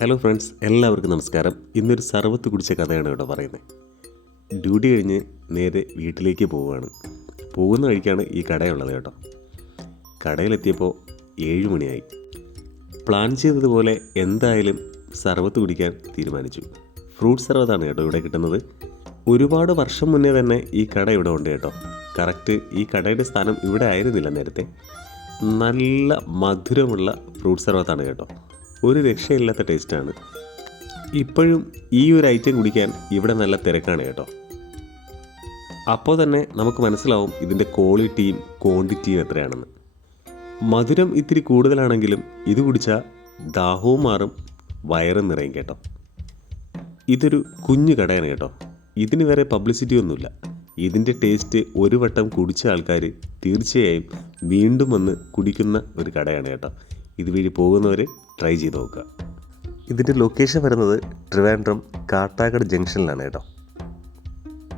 Hello friends, എല്ലാവർക്കും നമസ്കാരം. ഇന്നൊരു സർവത്ത് കുടിച്ച കഥയാണ് ഇവിടെ പറയുന്നത്. ഡ്യൂട്ടി കഴിഞ്ഞ് നേരെ വീട്ടിലേക്ക് പോവുകയാണ്. പോകുന്ന വഴിക്കാണ് ഈ കടയുള്ളത് കേട്ടോ. കടയിലെത്തിയപ്പോൾ 7 മണിയായി. പ്ലാൻ ചെയ്തതുപോലെ എന്തായാലും സർവത്ത് കുടിക്കാൻ തീരുമാനിച്ചു. ഫ്രൂട്ട് സർവത്താണ് കേട്ടോ ഇവിടെ കിട്ടുന്നത്. ഒരുപാട് വർഷം മുന്നേ തന്നെ ഈ കട ഇവിടെ ഉണ്ട് കേട്ടോ. കറക്റ്റ് ഈ കടയുടെ സ്ഥാനം ഇവിടെ ആയിരുന്നില്ല നേരത്തെ. നല്ല മധുരമുള്ള ഫ്രൂട്ട് സർവത്താണ് കേട്ടോ. ഒരു രക്ഷയില്ലാത്ത ടേസ്റ്റാണ്. ഇപ്പോഴും ഈ ഒരു ഐറ്റം കുടിക്കാൻ ഇവിടെ നല്ല തിരക്കാണ് കേട്ടോ. അപ്പോൾ തന്നെ നമുക്ക് മനസ്സിലാവും ഇതിൻ്റെ ക്വാളിറ്റിയും ക്വാണ്ടിറ്റിയും എത്രയാണെന്ന്. മധുരം ഇത്തിരി കൂടുതലാണെങ്കിലും ഇത് കുടിച്ചാൽ ദാഹവും മാറും, വയറും നിറയും കേട്ടോ. ഇതൊരു കുഞ്ഞു കടയാണ് കേട്ടോ. ഇതിന് വേറെ പബ്ലിസിറ്റി ഒന്നുമില്ല. ഇതിൻ്റെ ടേസ്റ്റ് ഒരു വട്ടം കുടിച്ച ആൾക്കാർ തീർച്ചയായും വീണ്ടും വന്ന് കുടിക്കുന്ന ഒരു കടയാണ് കേട്ടോ. ഇതുവഴി പോകുന്നവർ ട്രൈ ചെയ്ത് നോക്കുക. ഇതിൻ്റെ ലൊക്കേഷൻ വരുന്നത് ട്രിവാൻഡ്രം കാട്ടാക്കട ജംഗ്ഷനിലാണ് കേട്ടോ.